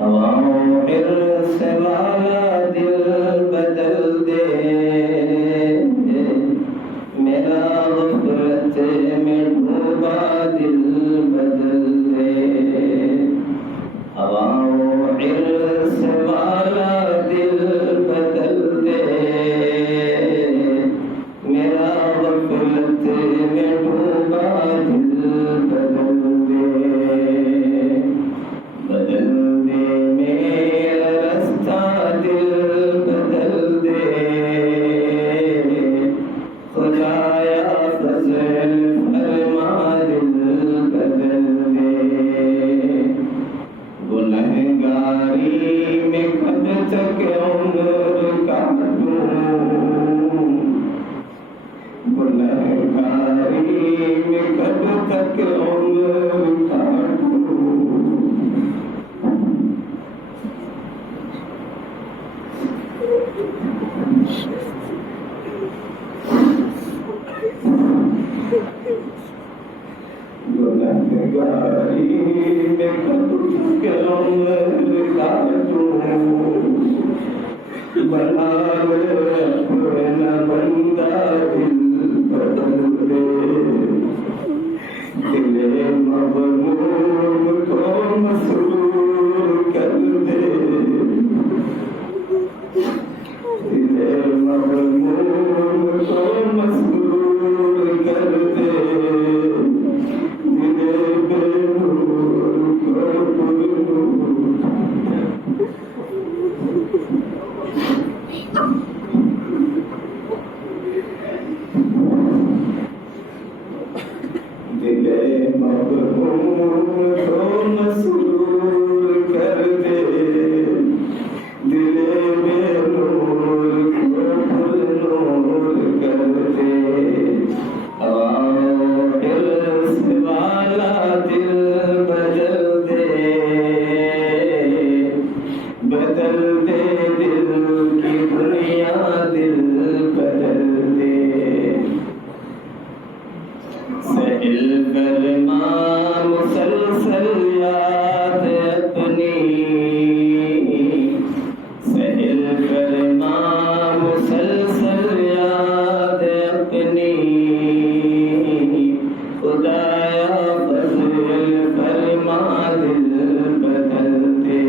ہواؤں حرص والا دل بدل دے، میرا غفلت میں ڈوبا دل بدل دے، ہواؤں حرص والا دل بدل دے، میرا غفلت میں ڈوبا دل بدل دے، بدل دے میرا رستہ دل بدل دے، خدایا فضل فرما دل بدل دے، گنہگاری میں کب تک عمر کاٹوں، گنہگاری میں کب تک عمر کاٹوں، گنہگاری میں کب تک عمر کاٹوں، بنا لے اپنا بندہ دل بدل دے، دل مغموم کو مسرور کر دے، دل مغموم کو مسرور کر دے، دل بے نور کو پرنور، دل مغموم کو مسرور کر دے، دل بے نور کو پرنور کر دے، ہواؤں حرص والا دل بدل دے، بدل دے دل کی دنیا دل بدل دے، سہل فرما مسلسل یاد اپنی، سہل فرما مسلسل یاد اپنی، خدایا فضل فرما دل بدل دے،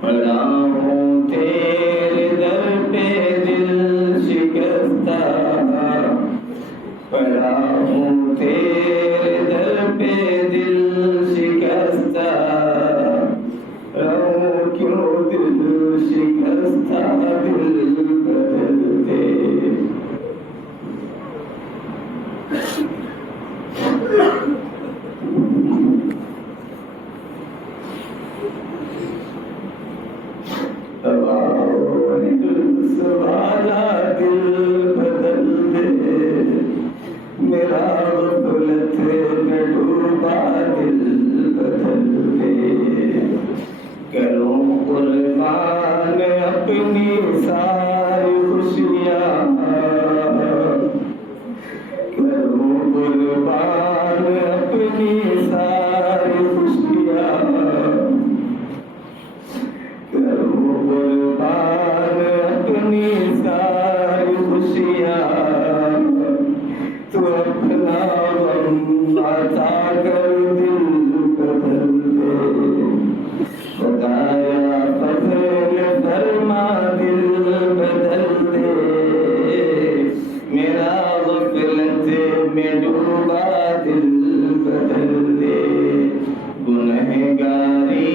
پڑا ہوں تیرے در پہ دل شکستہ، پڑا ہوں تیرے در پہ دل شکستہ، رہوں کیوں دل شکستہ دل بدل دے، ہواؤں حرص والا دل بدل دے، میرا غفلت میں ڈوبا دل بدل دے، کروں قربان اپنی ساری خوشیاں، کروں قربان اپنی ساری خوشیاں، کروں قربان اپنی ساری خوشیاں، تو اپنا غم عطا کر دل بدل دے، خدایا فضل فرما دل بدل دے، میرا غفلت میں ڈوبا دل بدل دے، گنہگاری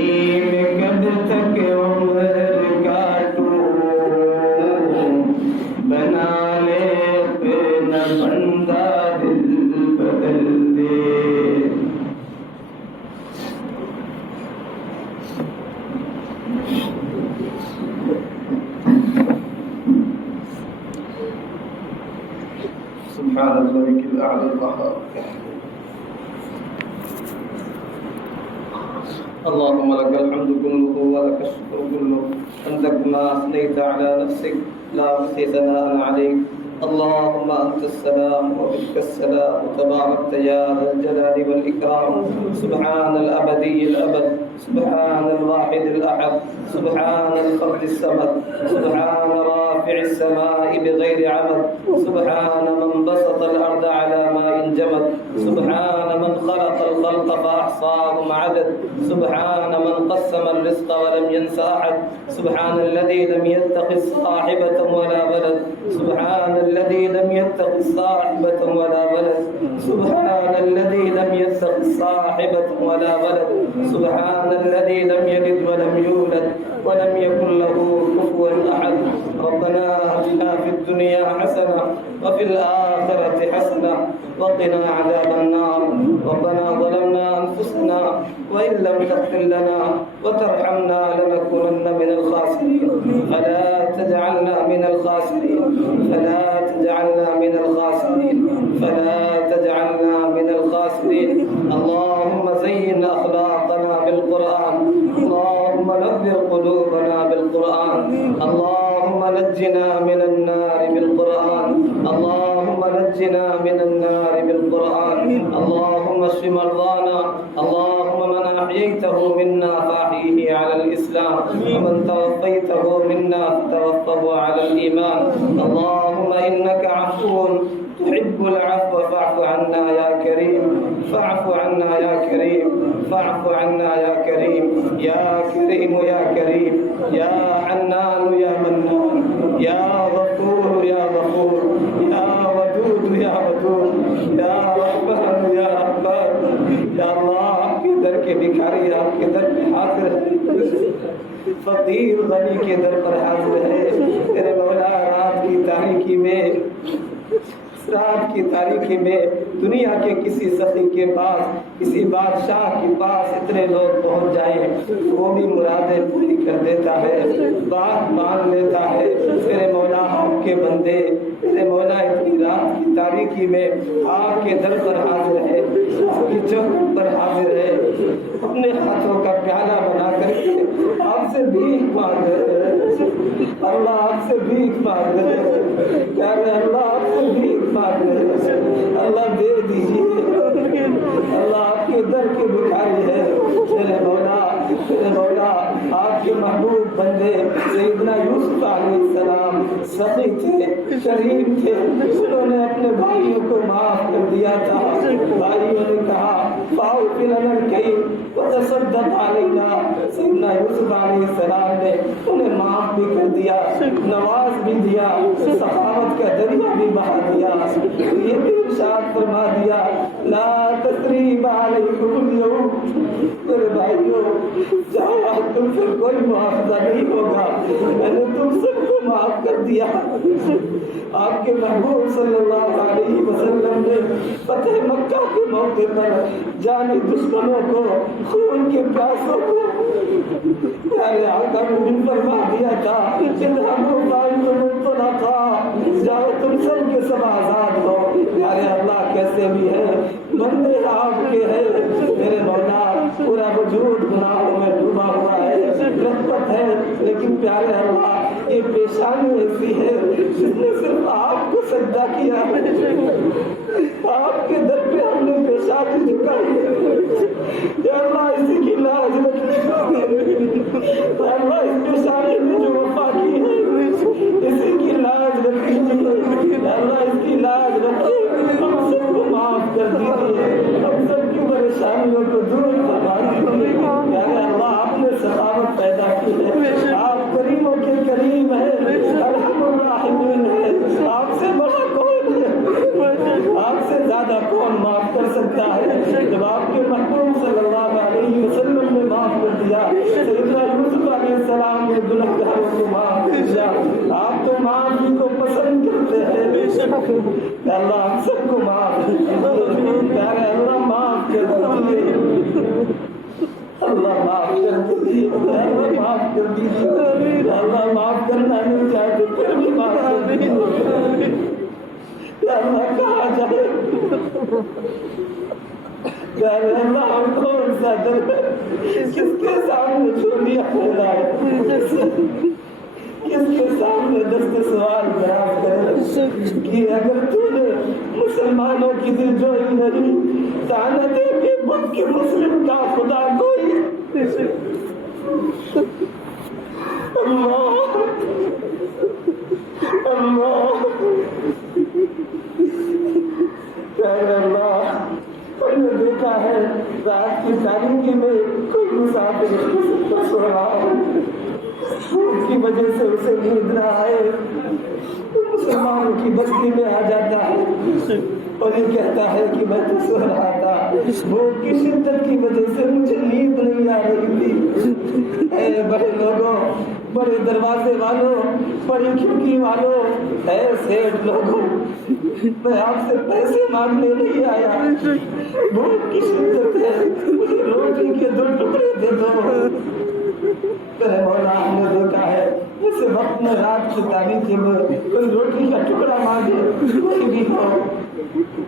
میں کب تک عمر کاٹوں، بنا لے اپنا بندہ دل بدل دے، سبحان الملك الأعلى القهار، اللهم لك الحمد كله ولك الشكر كله، أنت كما أثنيت على نفسك لا أحصي ثناء عليك، اللهم أنت السلام ومنك السلام تباركت يا ذا الجلال والإكرام. سبحان الأبدي الأبد، سبحان الواحد الأحد، سبحان الفرد الصمد، سبحان رافع السماء بغير عمد، سبحان من بسط الأرض على ماء جمد، سبحان من خلق الخلق فأحصاهم عدد، سبحان من قسم الرزق ولم ينس أحد، سبحان الذي لم يتخذ صاحبة ولا ولد، سبحان الذي لم يتخذ صاحبة ولا ولد، سبحان الذي لم يتخذ صاحبة ولا ولد، سبحان الذي لم يلد ولم يولد ولم يكن له كفوا أحد. ربنا آتنا في الدنيا حسنة وفي الآخرة حسنة وقنا عذاب النار. ربنا ظلمنا أنفسنا وإن لم تغفر لنا وترحمنا لنكونن من الخاسرين. فلا تجعلنا من الخاسرين، فلا تجعلنا من الخاسرين، فلا تجعلنا من الخاسرين. اللهم زين أخلاقنا بالقرآن، اللهم نبذر قلوبنا بالقرآن، اللهم نجنا من النار بالقرآن، اللهم نجنا من النار بالقرآن. اللهم اشف مرضانا، اللهم من أحييته منا فأحيه على الإسلام، ومن توفيته منا فتوفه على الإيمان. اللهم إنك عفو تحب العفو فاعف عنا يا كريم، فاعف عنا يا كريم، فاعف عنا يا كريم، يا كريم يا كريم، يا حنان يا منان، يا غفور يا غفور، يا ودود يا ودود، يا رحمن يا رحمن. یا اللہ آپ کے در کے بھکاری آپ کے در پہ حاضر ہے، فقیر غنی کے در پر حاضر ہے. تیرے مولا رات کی تاریکی میں، رات کی تاریکی میں دنیا کے کسی سخی کے پاس، کسی بادشاہ کے پاس اتنے لوگ پہنچ جائیں، وہ بھی مرادیں پوری کر دیتا ہے، بات مان لیتا ہے. تیرے مولا آپ کے بندے، تیرے مولا اتنی رات کی تاریکی میں آپ کے در پر حاضر ہے، آپ کی چوکھٹ پر حاضر ہے، اپنے ہاتھوں کا پیالہ بنا کر کے آپ سے بھیک مانگ رہے ہیں. اللہ آپ سے بھیک مانگ رہے ہیں، کہہ رہے اللہ آپ سے بھیک مانگ رہے ہیں، اللہ دے دیجیے. اللہ آپ کے در کے بھکاری ہے. تیرے مولا آپ کے محبوب بندے سیدنا یوسف علیہ السلام سخی تھے، کریم تھے، انہوں نے اپنے بھائیوں کو معاف کر دیا تھا. بھائیوں نے کہا فاغفر لنا الکیم وتصدق علینا. سیدنا یوسف علیہ السلام نے انہیں معاف بھی کر دیا، نواز بھی دیا، سخاوت کا دریا بھی بہا دیا. یہ بھی ارشاد فرما دیا لا تثریب علیکم اليوم. میرے بھائیوں جاؤ، تم سے کوئی معاوضہ نہیں ہوگا، میں نے تم سب کو معاف کر دیا. آپ کے محبوب صلی اللہ علیہ وسلم نے فتح مکہ کے موقع پر جانی دشمنوں کو، خون کے پیاسوں کو پیارے آقا نے بھی فرما دیا تھا اذهبوا فانتم الطلقاء، جاؤ تم سب کے سب آزاد ہو. پیارے اللہ کیسے بھی ہے، بندے آپ کے ہیں. میرے مولا پورا وجود گناہوں میں ڈوبا ہوا ہے، رغبت ہے، لیکن پیارے اللہ یہ پیشانی ایسی ہے جس نے صرف آپ کو سجدہ کیا ہے. آپ کے در پہ ہم نے پیشانی جھکائی ہے. یا اللہ اسی کی لاج رکھنے کا، اللہ اس پیشانی میں جو وفا کی ہے اسی کی لاج رکھیے. اللہ اس کی لاج رکھیے، ہم سب کو معاف کر دیجیے، ہم سب کی پریشانیوں کو دور کروا دیجیے. پیارے اللہ آپ نے سخاوت پیدا کی ہے، آپ کریموں کے کریم ہیں، ارحم الراحمین ہیں. آپ سے بڑا کون ہے، آپ سے زیادہ کون معاف کر سکتا ہے. جب آپ کے محبوب صلی اللہ علیہ وسلم نے معاف کر دیا، سیدنا یوسف علیہ السلام نے گنہگاروں کو معاف کر دیا. آپ تو معافی کو پسند کرتے ہیں. اللہ ہم سب کو معاف کیجیے. پیارے اللہ معاف کر دیجیے، اللہ معاف کر دیجیے، اللہ معاف کر دیجیے. اللہ معاف کرنا نہیں چاہتے پھر بھی معاف کر دیجیے. اللہ کہا جائے، پیارے اللہ ہم کون سا در کس کے سامنے چوریاں پھیلائے، کس کے سامنے دست سوال بیان کرے. کہ اگر تو نے مسلمانوں کی دل جوئی نہیں جانا دے کہ بدھ کے مسلم کا خدا کوئی اللہ اللہ اللہ ہم نے دیکھا ہے رات کی تاریکی میں کوئی مسافر سو رہا ہو اس کی وجہ سے اسے نیند نہ آئے مسلمانوں کی بستی میں آ جاتا ہے اور یہ کہتا ہے کہ میں تو سو رہا تھا بھوک کی شدت کی وجہ سے مجھے نیند نہیں آ رہی تھی اے بڑے لوگوں بڑے دروازے والوں بڑی کھڑکی والوں اے سیٹ لوگوں میں آپ سے پیسے مانگنے نہیں آیا بھوک کی شدت ہے مجھے روٹی کے 2 ٹکڑے دے دو میرے مولا ہم نے دیکھا ہے اس وقت میں رات کی تاریکی میں کوئی روٹی کا ٹکڑا مانگے کوئی بھی ہو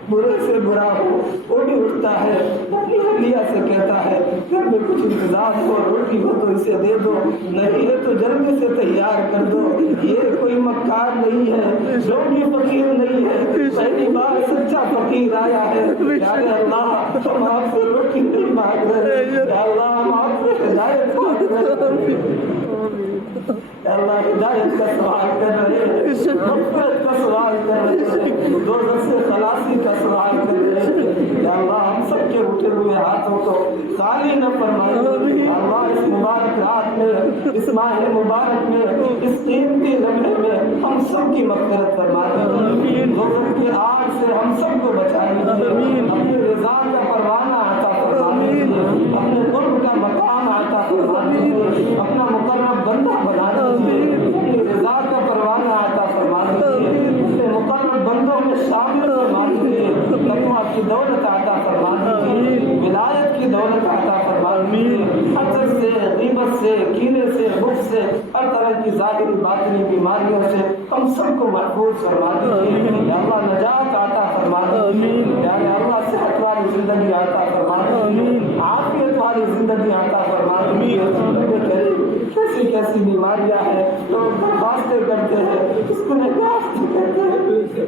برے سے برا ہو وہ بھی اٹھتا ہے اپنی اہلیہ سے کہتا ہے گھر میں کچھ انتظام ہو روٹی ہو تو اسے دے دو نہیں ہے تو جلدی سے تیار کر دو یہ کوئی مکار نہیں ہے جو بھی فقیر نہیں ہے پہلی بار سچا فقیر آیا ہے یا اللہ ہم آپ سے روٹی نہیں مانگ رہے یا اللہ ہم آپ سے ہدایت مانگ رہے اللہ ہدایت کا سوال کر رہے ہیں مغفرت کا سوال کر رہے ہیں دوزخ سے خلاصی کا سوال کر رہے ہیں یا اللہ ہم سب کے اٹھے ہوئے ہاتھوں کو خالی نہ فرمائے یا اللہ اس مبارک رات میں اس ماہ مبارک میں اس قیمتی لمحے میں ہم سب کی مغفرت فرما دیں دوزخ کی آگ سے ہم سب کو بچا لیجیے اپنی رضا کا پروانہ عطا فرما دیجیے اپنے قرب کا مقام عطا فرما دیجیے اپنا مقرب بندہ بنا دیجیے اپنی رضا کا پروانہ عطا فرما دیجیے اپنے مقرب بندوں میں شامل فرما دیجیے کلمہ کی دولت عطا فرما دیجیے ولایت کی دولت عطا فرما دیجیے حسد سے غیبت سے کینے سے بغض سے ہر طرح کی ظاہری باطنی بیماریوں سے ہم سب کو محفوظ فرما دیجیے یا اللہ نجات عطا فرما دیجیے یا اللہ صحت والی زندگی عطا فرما دیجیے عافیت والی زندگی عطا فرما دیجیے کیسی کیسی بیماریاں ہیں لوگ درخواستیں کرتے ہیں اس کو نگاہ کرتے ہیں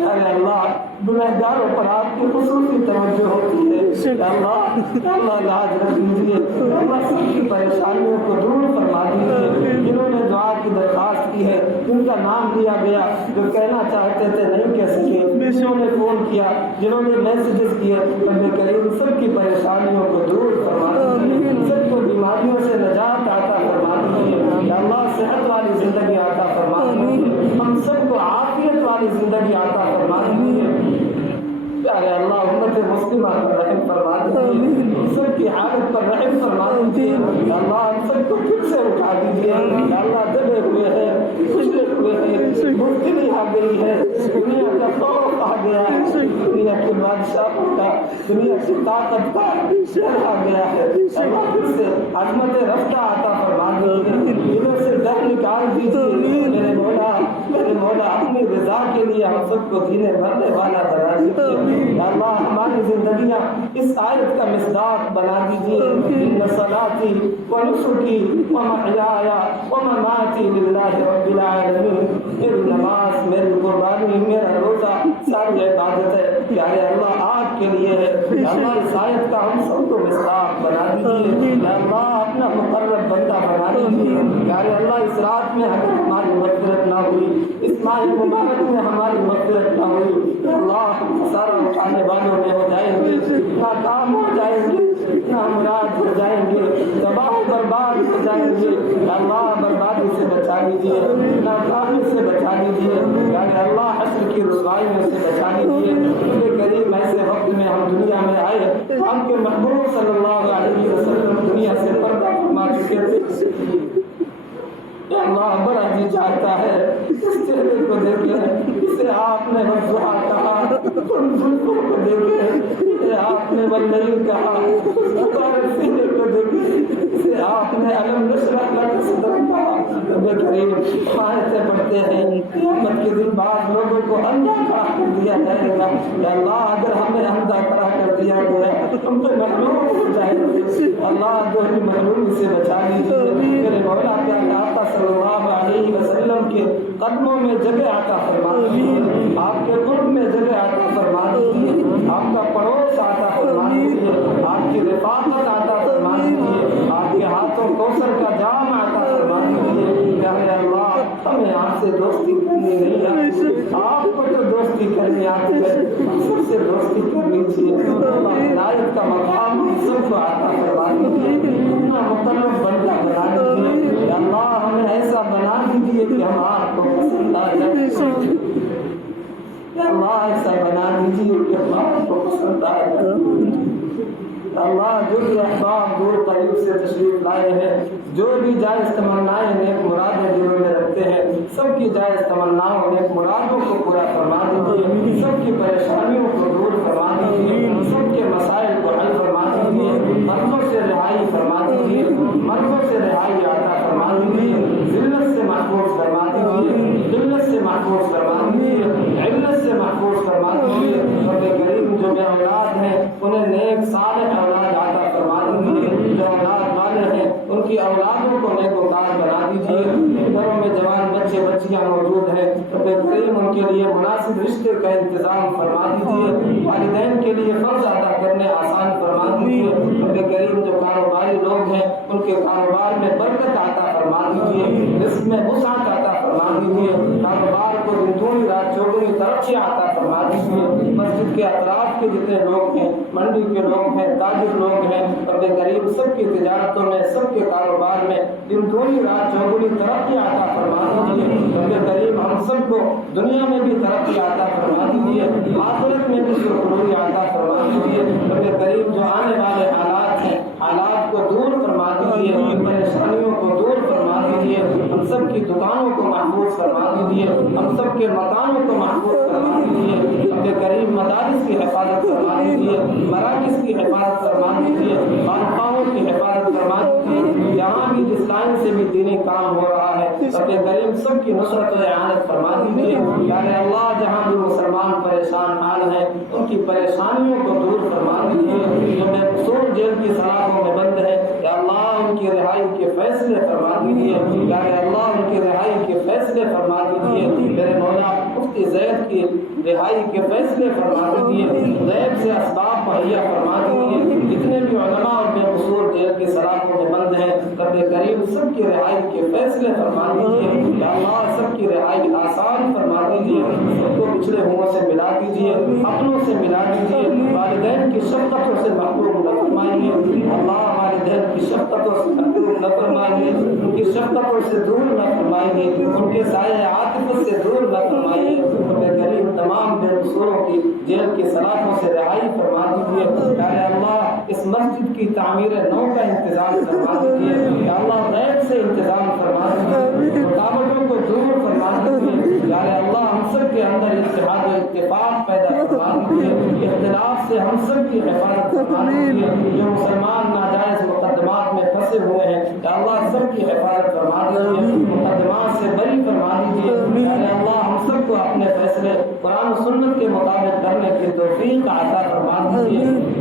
اے اللہ گنہگاروں پر آپ کی خصوصی توجہ ہوتی ہے یا اللہ لاج رکھ لیجیے اللہ سب کی پریشانیوں کو دور فرما دیجیے جنہوں نے دعا کی درخواست کی ہے جن کا نام دیا گیا جو کہنا چاہتے تھے نہیں کہہ سکے جنہوں نے فون کیا جنہوں نے میسیجز کیے رب کریم سب کی پریشانیوں کو دور فرما دیجیے سب کو بیماریوں سے نجات عطا فرما دیجیے یا اللہ صحت والی زندگی عطا فرما دیجیے ہم سب کو عافیت والی زندگی عطا فرما دیجیے پیارے اللہ امت مسلمہ پر رحم فرما دیجیے سب کی حالت پر رحم فرما دیجیے یا اللہ ہم سب کو پھر سے اٹھا دیجیے یا اللہ دبے ہوئے ہیں کچلے ہوئے ہیں مبتلی آ گئی ہے دنیا کا خوف آ گیا ہے دنیا کے بادشاہوں کا دنیا کی طاقت کا ڈر آ گیا ہے اللہ پھر سے عظمت رفتہ عطا فرما دیجیے دلوں سے ڈر نکال دیجیے میرے مولا اپنی رضا کے لیے ہم سب کو جینے مرنے والا بنا دیجیے یا اللہ ہماری زندگیاں اس آیت کا مصداق بنا دیجیے ان صلاتی و نسکی و محیای و مماتی للہ رب العالمین میری نماز میری قربانی میرا روزہ ساری عبادت ہے پیارے اللہ آپ کے لیے ہے یا اللہ اس آیت کا ہم سب کو مصداق بنا دیجیے یا اللہ اپنا مقرب بندہ بنا دیجیے پیارے اللہ اس رات میں اگر ہماری مغفرت نہ ہوئی اس ماہ مبارک میں ہماری مغفرت نہ ہوئی اللہ سارا اٹھانے والوں میں ہو جائیں گے ناکام ہو جائیں گے نامراد ہو جائیں گے تباہ و برباد ہو جائیں گے اللہ بربادی سے بچا لیجیے ناکامی سے بچا لیجیے یعنی اللہ حشر کی رسوائیوں سے بچا لیجیے میرے قریب ایسے وقت میں ہم دنیا میں آئے ہم کے محبوب صلی اللہ علیہ وسلم دنیا سے پردہ فرما چکے تھے اللہ بڑا جی چاہتا ہے اس چہرے کو دیکھیں اسے آپ نے وضحا کہا ان زلفوں کو دیکھیں اسے آپ نے واللیل کہا اس مطارق سینے کو دیکھیں اسے آپ نے علم نشرح لک صدر کہا رب کریم آیتیں پڑھتے ہیں قیامت کے دن بعد لوگوں کو اندھا کھڑا کر دیا جائے گا یا اللہ اگر ہمیں اندھا کھڑا کر دیا گیا ہم تو محروم ہو جائیں گے اللہ جو ہمیں محرومی سے بچا لیجیے میرے مولا پیارے آقا صلی اللہ علیہ وسلم کے قدموں میں جگہ عطا فرما دیجیے، آپ کے قرب میں جگہ عطا فرما دیجیے، آپ کا پڑوس عطا فرما دیجیے، آپ کی رفاقت عطا فرما دیجیے، آپ کے ہاتھوں کوثر کا جام عطا فرما دیجیے۔ پیارے اللہ ہمیں آپ سے دوستی کرنی نہیں آتی، آپ کو تو دوستی کرنی آتی ہے، ہم سب سے دوستی کرنی چاہیے۔ ولایت کا مقام ہم سب کو عطا فرما دیجیے، اپنا مقرب بندہ بنا دیجیے۔ یا اللہ ہمیں ایسا بنا دیجیے کہ ہم آپ کو پسند آ جائے، یا اللہ ایسا بنا دیجیے کہ ہم آپ کو پسند آ جائے۔ اللہ جو بھی احباب دور قریب سے تشریف لائے ہیں، جو بھی جائز تمنائیں نیک مرادیں دلوں میں رکھتے ہیں، سب کی جائز تمناؤں نیک مرادوں کو پورا فرما دیجیے، سب کی پریشانیوں کو دور فرما دیجیے، سب کے مسائل کو حل فرما دیجیے، مرضوں سے رہائی فرما دیجیے، مرضوں سے رہائی عطا فرما دیجیے، ذلت سے محفوظ فرما دیجیے، ذلت سے محفوظ فرما دیجیے، علت سے محفوظ فرما دیجیے۔ رب کریم جو بے اولاد ہیں انہیں نیک صالح اولاد عطا فرما دیجیے، جو اولاد والے ہیں ان کی اولادوں کو نیک وکار بنا دیجیے۔ گھروں میں جوان بچے بچیاں موجود ہیں، رب کریم ان کے لیے مناسب رشتے کا انتظام فرما دیجیے، والدین کے لیے فرض ادا کرنے آسان فرما دیجیے۔ رب کریم جو کاروباری لوگ ہیں ان کے کاروبار میں برکت عطا فرما دیجیے، رزق میں وسعت عطا فرما دیجیے، کاروبار کو دن دگنی رات چوگنی ترقی عطا فرما دیجیے۔ مسجد کے اطراف کے جتنے لوگ ہیں، منڈی کے لوگ ہیں، تاجر لوگ ہیں، رب کریم سب کی تجارتوں میں سب کے کاروبار میں دن دگنی رات چوگنی ترقی عطا فرما دیجیے۔ رب کریم ہم سب کو دنیا میں بھی ترقی عطا فرما دیجیے، آخرت میں بھی سرخروئی عطا فرما دیجیے۔ رب کریم جو آنے والے حالات ہیں حالات کو دور فرما دیجیے، پریشانیوں کو دور فرما دیجیے، ہم سب کی دکانوں کو محفوظ فرما دیجیے، ہم سب کے مکانوں کو محفوظ فرما دیجیے۔ رب کریم مدارس کی حفاظت فرما دیجیے، مراکز کی حفاظت فرما دیجیے، خانقاہوں کی حفاظت فرما دیجیے، جہاں بھی جس لائن سے بھی دینی کام ہو رہا ہے رب کریم سب کی نصرت و اعانت فرما دیجیے۔ یا اللہ جہاں بھی مسلمان پریشان حال ہیں ان کی پریشانیوں کو دور فرما دیجیے، جو بے قصور جیل کی سلاخوں میں بند ہے یا اللہ ان کی رہائی کے فیصلے فرما دیجیے، یا اللہ ان کی رہائی کے فیصلے فرما دیجیے۔ میرے مولا مفتی زید کی رہائی کے فیصلے فرما دیجیے، غیب سے اسباب مہیا فرما دیجیے، جتنے بھی علماء اور بے قصور جیل کی سلاخوں میں بند ہیں رب کریم سب کی رہائی کے فیصلے فرما دیجیے، یا اللہ سب کی رہائی آسان فرما دیجیے، سب کو پچھڑے ہوئوں سے ملا دیجیے، اپنوں سے ملا دیجیے، والدین کی شفقتوں سے محروم نہ فرمائیے، اللہ والدین کی شفقتوں سے محروم نہ فرمائیے، ان کی شفقتوں سے دور نہ فرمائیے، ان کے سائے عاطفت سے دور نہ فرمائیے۔ رب کریم تمام بے قصوروں کی جیل کی سلاخوں سے رہائی فرما دیجیے، یا اللہ اس مسجد کی تعمیر نو کا انتظام فرما دیجیے، یا اللہ غیب سے انتظام فرما دیجیے، رکاوٹوں کو دور فرما دیجیے، یا اللہ ہم سب کے اندر اتحاد و اتفاق پیدا فرما دیجیے، اختلاف سے ہم سب کی حفاظت فرما دیجیے، جو مسلمان ناجائز مقدمات میں پھنسے ہوئے ہیں یا اللہ سب کی حفاظت فرما دیجیے، مقدمات سے بری فرما دیجیے، یا اللہ ہم سب کو اپنے فیصلے قرآن و سنت کے مطابق کرنے کی توفیق عطا فرما دیجیے،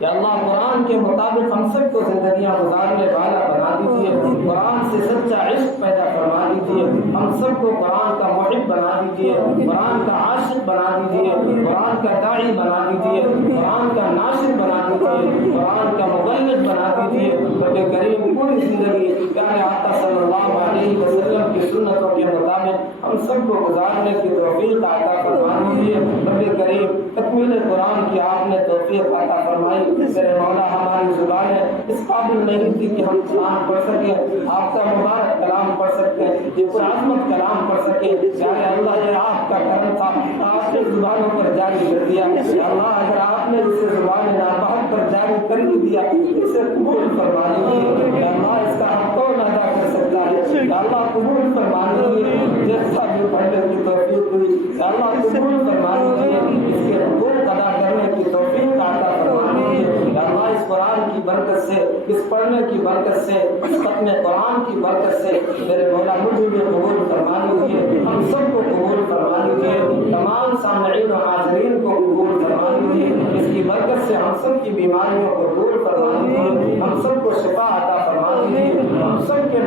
یا اللہ قرآن کے مطابق ہم سب کو زندگیاں گزارنے والا بنا دیجیے، قرآن سے سچا عشق پیدا فرما دیجیے، ہم سب کو قرآن کا محب بنا دیجیے، قرآن کا عاشق بنا دیجیے، قرآن کا داعی بنا دیجیے، قرآن کا ناشر بنا دیجیے، قرآن کا مبلغ بنا دیجیے۔ رب کریم پوری زندگی پیارے آقا صلی اللہ علیہ وسلم کی سنتوں کے مطابق ہم سب کو گزارنے کی توفیق عطا فرما دیجیے۔ رب کریم تکمیل قرآن کی آپ نے توفیق عطا فرمائی، میرے مولا ہماری زبانیں اس قابل نہیں تھی کہ ہم قرآن پڑھ سکیں، آپ کا مبارک کلام پڑھ سکتے ہیں، یہ عظمت کلام پڑھ سکیں، یا اللہ یہ آپ کا کرم تھا، آپ نے زبانوں پر جاری کر دیا، یا اللہ اگر آپ نے اسے زبان ناپاک پر جاری کر ہی دیا اسے قبول فرما لیجیے، یا اللہ اس کا حق کون ادا کر سکتا ہے، یا اللہ قبول فرما لیجیے، جیسا بھی پڑھنے کی توفیق ہوئی یا اللہ قبول فرما لیجیے، اس کے حقوق ادا کرنے کی توفیق عطا فرما لیجیے، یا اللہ اس قرآن کی برکت سے، اس پڑھنے کی برکت سے، اس ختم قرآن کی برکت سے میرے مولا مجھے بھی قبول فرما لیجیے، ہم سب کو قبول فرما لیجیے، تمام سامعین و حاضرین کو قبول فرما لیجیے، اس کی برکت سے ہم سب کی بیماریوں کو دور فرما لیجیے، ہم سب کو شفا عطا فرما لیجیے، ہم سب کے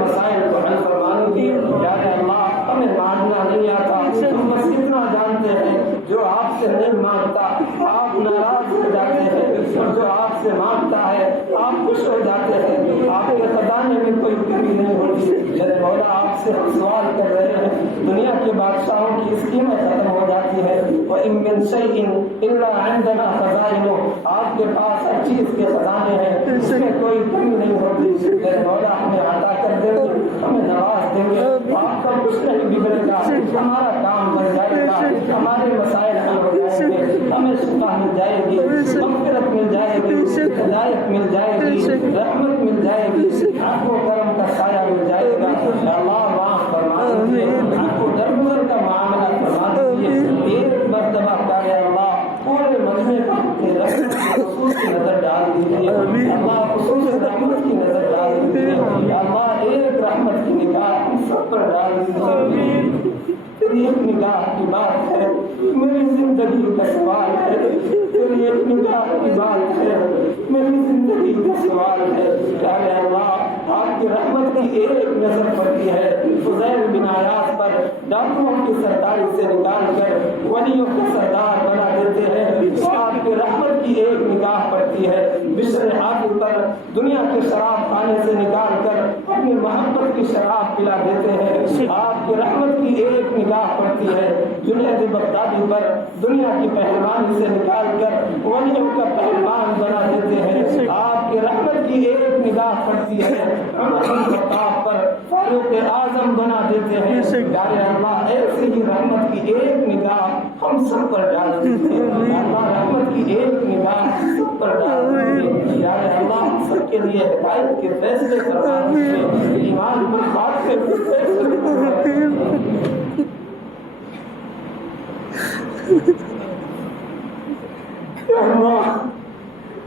سے ہم سوال کر رہے ہیں، دنیا کے بادشاہوں کی اسکیمیں ختم ہو جاتی ہیں، وَإِن مِّن شَيْءٍ إِلَّا عِندَنَا خَزَائِنُهُ، آپ کے پاس ہر چیز کے خزانے ہیں، اس میں کوئی کمی نہیں ہوتی، میرے مولا ہمیں عطا کر دیں گے، ہمیں نواز دیں گے، آپ کا کچھ نہیں بگڑے گا، ہمارا کام بن جائے گا، ہمارے مسائل حل ہو جائیں گے، ہمیں شفا مل جائے گی، مغفرت مل جائے گی، ہدایت مل جائے گی، رحمت مل جائے گی، آپ کو کرم کا سایہ مل جائے گا، یا اللہ معاف فرما دیجیے، آپ کو درگزر کا معاملہ فرما دیجیے، ایک مرتبہ کہا یا اللہ پورے مجمع پر خصوصی نظر ڈال دیجیے، اللہ خصوصی رحمت کی نظر ڈال دیجیے، یا اللہ ایک رحمت کی نگاہ ہم سب پر ڈال دیجیے، تیری ایک نگاہ کی بات ہے، میری زندگی کا سوال ہے، تیری ایک نگاہ کی بات ہے، میری زندگی کا سوال ہے، یا اللہ آپ کی رحمت کی ایک نظر پڑتی ہے، فضیل بن عیاض پر ڈاکوؤں کی سرداری سے نکال کر ولیوں کا سردار بنا دیتے ہیں، آپ کی رحمت کی ایک نگاہ پڑتی ہے، بشر حافظ پر دنیا کے شراب خانے سے نکال کر اپنی محبت کی شراب پلا دیتے ہیں، آپ کی رحمت کی ایک نگاہ پڑتی ہے، جنید بغدادی پر دنیا کی پہلوانی سے نکال کر ولیوں کا پہلوان بنا دیتے ہیں، آپ کی رحمت کی ایک نگاہ پڑتی ہے، عمر بن خطاب پر فاروق اعظم بنا دیتے ہیں، پیارے اللہ ایسی ہی رحمت کی ایک نگاہ ہم سب پر ڈال دیتے ہیں، اللہ رحمت کی ایک نگاہ سب پر ڈال دیتے ہیں، پیارے اللہ ہم سب کے لیے ہدایت کے فیصلے فرما دیجیے، ایمان پر بات کے فیصلے فرما دیجیے، یا اللہ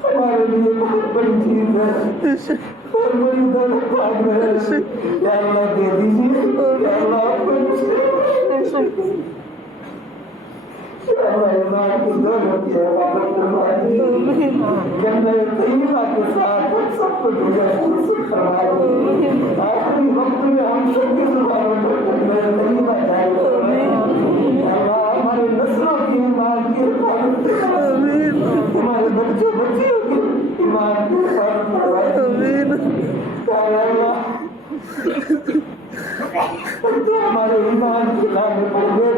ہمارے لیے بہت بڑی چیز ہے، بہت بڑی دولت ہے، یا اللہ دے دیجیے، یا اللہ ایمان کی دولت کی حفاظت فرما دیجیے، جنت طیبہ کے ساتھ ہم سب کو فرما دیجیے، آخری وقت میں ہم سب کی زبانوں پر جنت طیبہ جائے، اللہ ہمارے نسلوں کی ایمان کی حفاظت فرما دیجیے، ہمارے بچوں بچیوں کی ایمان کی حفاظت فرما دیجیے، ہمارے ایمان کی لائن پڑ گئے،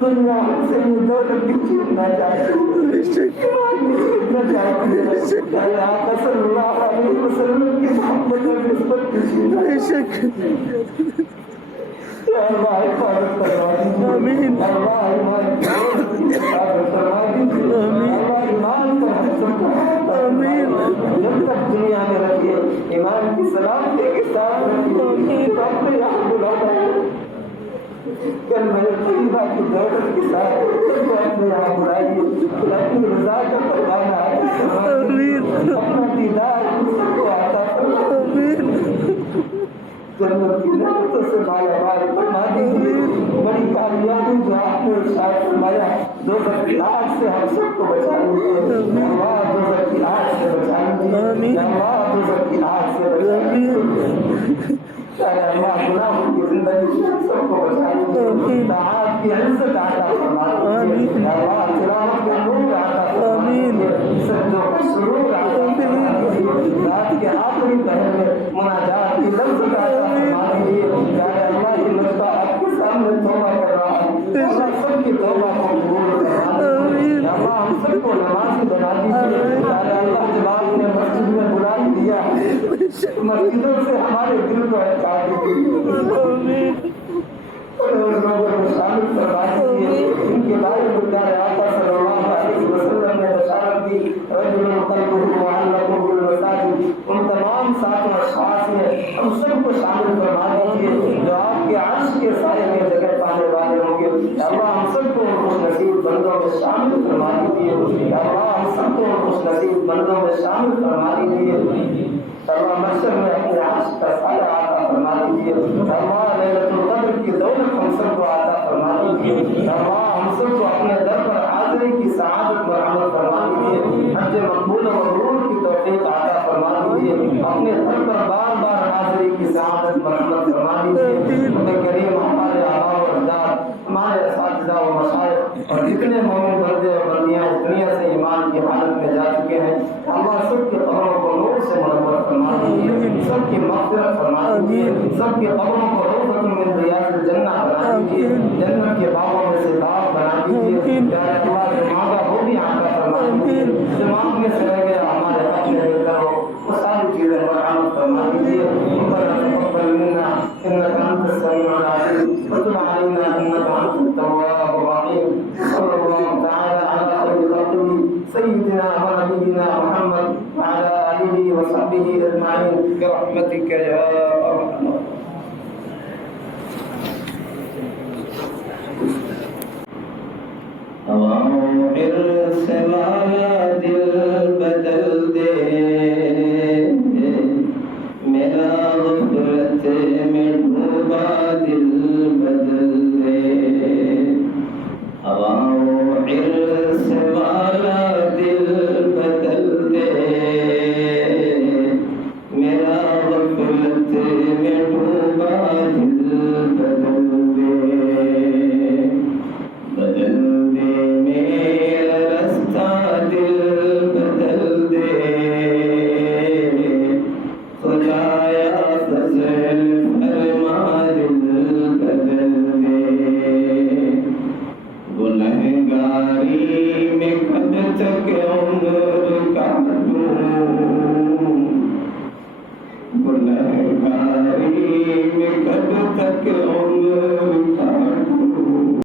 دنیا ہم سے یہ دولت کی چھیننا چاہتی ہے، چھیننا چاہتی ہے، آقا صلی اللہ علیہ وسلم کی محبت اور نسبت کی چھیننا چاہتی ہے، یا اللہ حفاظت فرما دیجیے، یا اللہ ایمان کی حفاظت فرما دیجیے، یا اللہ ایمان پر ہم سب کو جب تک دنیا میں رکھیے، ایمان کی سلامتی کے ساتھ رکھیے، تو اپنے یہاں بلاؤ، کلمہ طیبہ کی دولت کے ساتھ اپنے یہاں بلائیے، اپنی رضا کا پروانہ اپنا دیدار کو عطا فرمائیے، جنت کی نعمتوں سے مالا مال فرما دیجیے، بڑی کامیابی جو آپ نے ارشاد فرمایا، دوزخ کی آگ سے ہم سب کو بچا لیجیے، اللہ دوزخ کی آگ سے بچا لیجیے، اللہ دوزخ کی آگ سے بچا لیجیے، اللہ گناہوں کی زندگی سے ہم سب کو بچا لیجیے، طاعات کی عزت عطا فرما دیجیے، اللہ تلاوت کا نور عطا فرما دیجیے، سجدوں کا سرور عطا فرما دیجیے، رات کے آخری پہر میں مناجات کی لذت عطا فرما دیجیے، اللہ یہ لذت آپ کے سامنے توبہ کر رہا ہے، اللہ سب کی توبہ کو قبول کروا دیجیے، اللہ ہم سب کو نمازی بنا دیجیے، اللہ جب آپ نے مسجد میں بلا دیا مسجدوں سے ہمارے دل کو ہٹا دیجیے، لوگوں کو شامل کروا دیجیے، ان کے بارے میں پیارے آقا صلی اللہ علیہ وسلم نے بشارت دی، رجل قلبہ معلق بالمساجد، ان تمام سات اشخاص میں ہم سب کو شامل فرما دیجیے جو آپ کے عرش کے سائے میں جگہ پانے والے ہوں گے، اللہ ہم سب کو خوش نصیب بندوں میں شامل فرما دیجیے، اللہ ہم سب کو خوش نصیب بندوں میں شامل فرما دیجیے، اللہ محشر میں اپنے عرش کا سایہ عطا فرما دیجیے، اللہ لیلۃ القدر کی دولت ہم سب کو عطا فرما دیجیے، اللہ ہم سب کو اپنے در پر حاضری کی سعادت پر عمل فرما دیجیے، حج مقبول و مبرور کی توفیق عطا فرما دیجیے، اپنے در پر بار بار حاضری کی سعادت پر عمل فرما دیجیے، اپنے کریم ہمارے آباء و اجداد، ہمارے اساتذہ و مشائخ اور جتنے مومن بندے اور بندیاں اس دنیا سے ایمان کی حالت میں جا چکے ہیں، اللہ سب کے قبروں کو نور سے منور فرما سب کی مغفرت فرما دیجیے، سب کے قبروں کو روضۃ من ریاض الجنہ بنا دیجیے، جنت کے باغوں میں سے باغ بنا دیجیے، یا اللہ جو مانگا وہ بھی عطا فرما دیجیے، جو مانگنے سے رہ گیا ہمارے حق میں دے کر وہ ساری چیزیں برآمد فرما دیجیے۔ ربنا تقبل منا انك انت السميع العليم وتب علينا انك انت التواب الرحيم۔ صلى الله تعالى على خير خلقه سيدنا ونبينا محمد وعلى آله وصحبه أجمعين برحمتك يا أرحم الراحمين۔ سے والا دل بدل دے، میرا غفلت میں ڈوبا دل بدل دے، ہواؤں عرص والا دل بدل دے، میرا غفلت میں ڈوبا دل بدل دے، بدل دے میرا رستہ دل بدل دے، خدایا فضل فرما دل بدل دے، گنہگاری میں کب تک عمر کاٹوں، گنہگاری میں کب تک عمر کاٹوں،